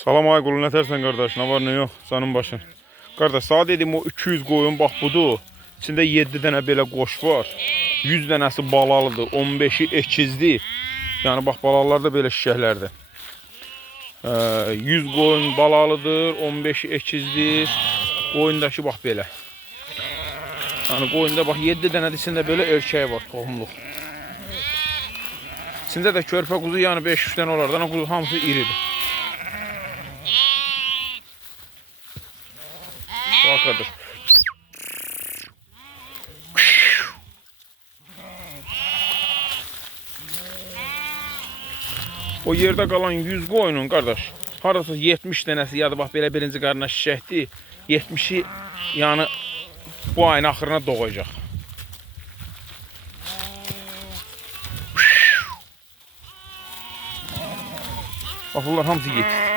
Salam ay qulu, nətərsən qardaş? Nə var, nə yox? Canın başın. Qardaş, sağ dedim o 200 qoyun bax budur. İçində 7 dənə belə qoş var. 100 dənəsi balalıdır, 15-i ekizdir. Yəni bax balalar da belə şişəklərdir. 100 qoyun balalıdır, 15-i ekizdir. Qoyundakı bax belə. Yəni qoyunda bax 7 dənədir, içində belə erkəyi var, tohumluq. İçində də körpə quzu, yəni 5-3 dənə olar. Dana quzu hamısı iridir. Bak kardeş. O yerde kalan 100 qoyunun kardeş, harasa 70 dənəsi ya da bax belə birinci qarına şişəkdir. 70'i yani bu ayın axırına doğacaq. Bax bunlar hamısı yetişdi.